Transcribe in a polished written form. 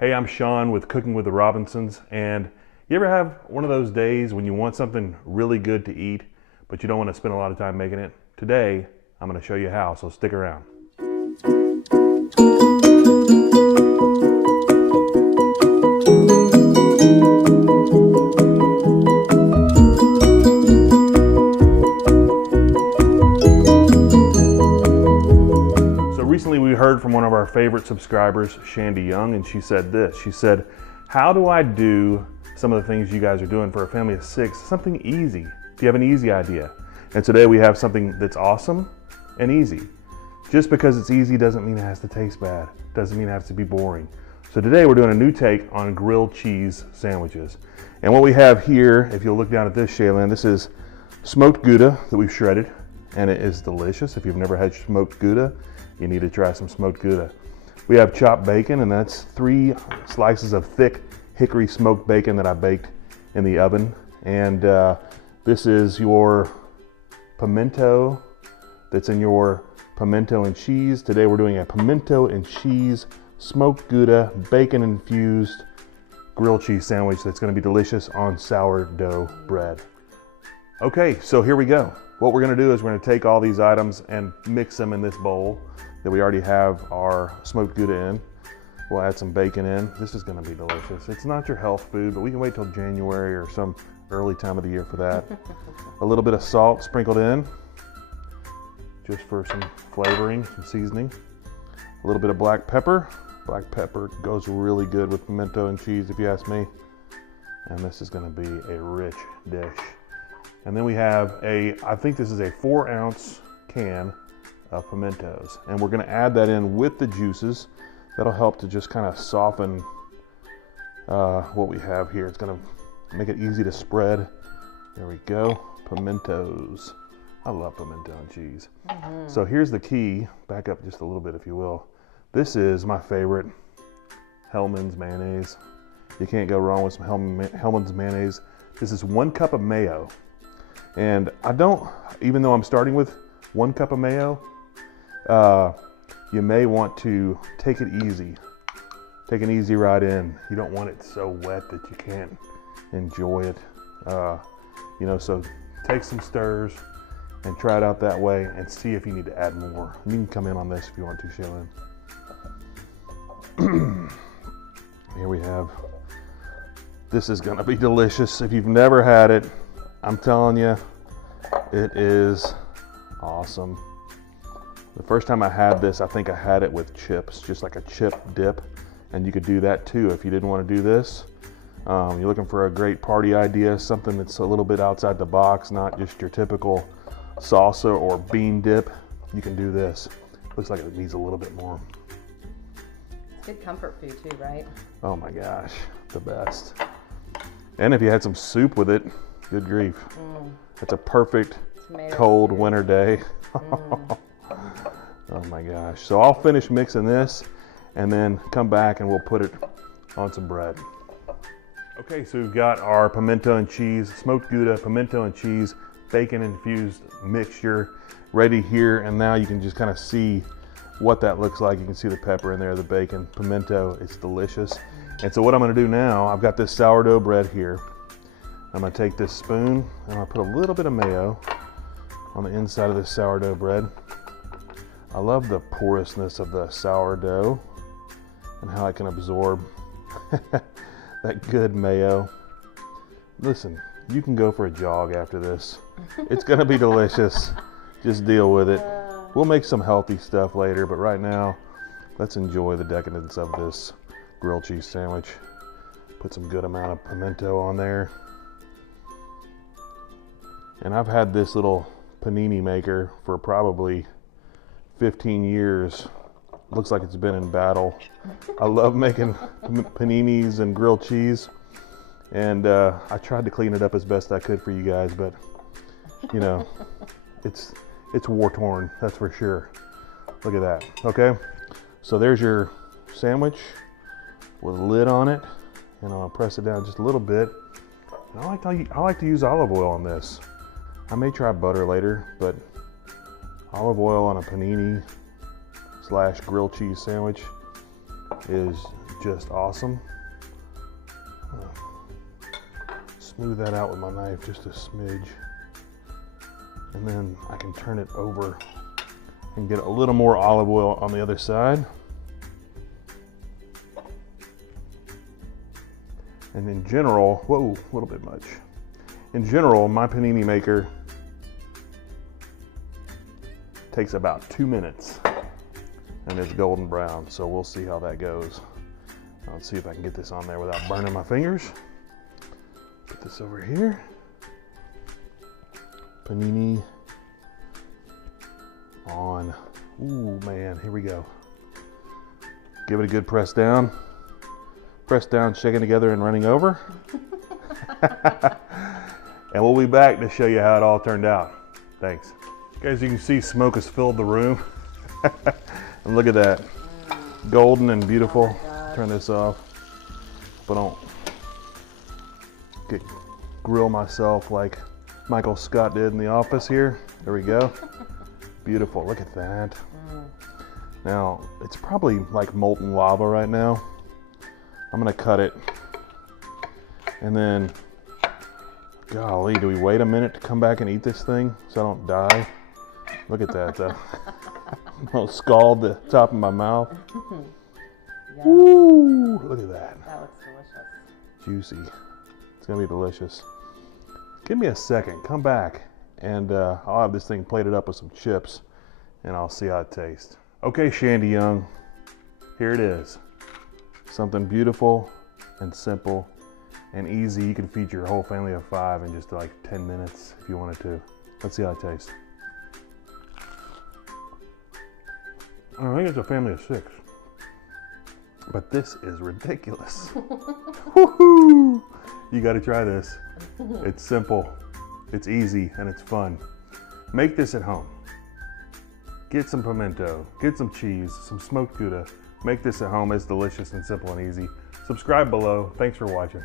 Hey, I'm Sean with Cooking with the Robinsons, and you ever have one of those days when you want something really good to eat, but you don't want to spend a lot of time making it? Today, I'm going to show you how, so stick around. Recently we heard from one of our favorite subscribers, Shandy Young, and she said this. She said, how do I do some of the things you guys are doing for a family of 6? Something easy. Do you have an easy idea? And today we have something that's awesome and easy. Just because it's easy doesn't mean it has to taste bad. Doesn't mean it has to be boring. So today we're doing a new take on grilled cheese sandwiches. And what we have here, if you'll look down at this, Shaylin, this is smoked Gouda that we've shredded, and it is delicious. If you've never had smoked Gouda, you need to try some smoked Gouda. We have chopped bacon, and that's 3 slices of thick hickory smoked bacon that I baked in the oven. And this is your pimento that's in your pimento and cheese. Today we're doing a pimento and cheese smoked Gouda bacon infused grilled cheese sandwich that's going to be delicious on sourdough bread. Okay, so here we go. What we're going to do is we're going to take all these items and mix them in this bowl that we already have our smoked Gouda in. We'll add some bacon in. This is going to be delicious. It's not your health food, but we can wait till January or some early time of the year for that. A little bit of salt sprinkled in, just for some flavoring, some seasoning. A little bit of black pepper. Black pepper goes really good with pimento and cheese, if you ask me. And this is going to be a rich dish. And then we have I think this is a 4-ounce can of pimentos. And we're going to add that in with the juices. That'll help to just kind of soften what we have here. It's going to make it easy to spread. There we go. Pimentos. I love pimento and cheese. So here's the key. Back up just a little bit, if you will. This is my favorite, Hellmann's mayonnaise. You can't go wrong with some Hellmann's mayonnaise. This is 1 cup of mayo. And I don't, even though I'm starting with 1 cup of mayo, you may want to take it easy. Take an easy ride in. You don't want it so wet that you can't enjoy it. So take some stirs and try it out that way and see if you need to add more. You can come in on this if you want to, Shaylin. Here we have, this is gonna be delicious. If you've never had it, I'm telling you, it is awesome. The first time I had this, I think I had it with chips, just like a chip dip. And you could do that too if you didn't want to do this. You're looking for a great party idea, something that's a little bit outside the box, not just your typical salsa or bean dip. You can do this. Looks like it needs a little bit more. Good comfort food too, right? Oh my gosh, the best. And if you had some soup with it, good grief. It's a perfect cold winter day. Oh my gosh. So I'll finish mixing this and then come back and we'll put it on some bread. Okay, so we've got our pimento and cheese, smoked Gouda, pimento and cheese, bacon infused mixture ready here. And now you can just kind of see what that looks like. You can see the pepper in there, the bacon, pimento, it's delicious. And so what I'm gonna do now, I've got this sourdough bread here. I'm gonna take this spoon and I'm gonna put a little bit of mayo on the inside of this sourdough bread. I love the porousness of the sourdough and how I can absorb that good mayo. Listen, you can go for a jog after this. It's gonna be delicious. Just deal with it. We'll make some healthy stuff later, but right now, let's enjoy the decadence of this grilled cheese sandwich. Put some good amount of pimento on there. And I've had this little panini maker for probably 15 years. Looks like it's been in battle. I love making paninis and grilled cheese. And I tried to clean it up as best I could for you guys, but you know, it's war-torn, that's for sure. Look at that, okay? So there's your sandwich with a lid on it. And I'll press it down just a little bit. And I like to use olive oil on this. I may try butter later, but olive oil on a panini / grilled cheese sandwich is just awesome. Smooth that out with my knife just a smidge. And then I can turn it over and get a little more olive oil on the other side. And in general, whoa, a little bit much. In general, my panini maker takes about 2 minutes and it's golden brown. So we'll see how that goes. Let's see if I can get this on there without burning my fingers. Put this over here. Panini on. Ooh, man, here we go. Give it a good press down. Press down, shaking together and running over. And we'll be back to show you how it all turned out. Thanks. Guys, you can see smoke has filled the room. And look at that. Golden and beautiful. Turn this off. But don't grill myself like Michael Scott did in The Office here. There we go. Beautiful, look at that. Now, it's probably like molten lava right now. I'm gonna cut it. And then, golly, do we wait a minute to come back and eat this thing so I don't die? Look at that, though. I'll scald the top of my mouth. Woo! Look at that. That looks delicious. Juicy. It's gonna be delicious. Give me a second, come back, and I'll have this thing plated up with some chips, and I'll see how it tastes. Okay, Shandy Young, here it is. Something beautiful and simple and easy. You can feed your whole family of 5 in just like 10 minutes if you wanted to. Let's see how it tastes. I think it's a family of 6. But this is ridiculous. Woohoo! You gotta try this. It's simple, it's easy, and it's fun. Make this at home. Get some pimento, get some cheese, some smoked Gouda. Make this at home. It's delicious and simple and easy. Subscribe below. Thanks for watching.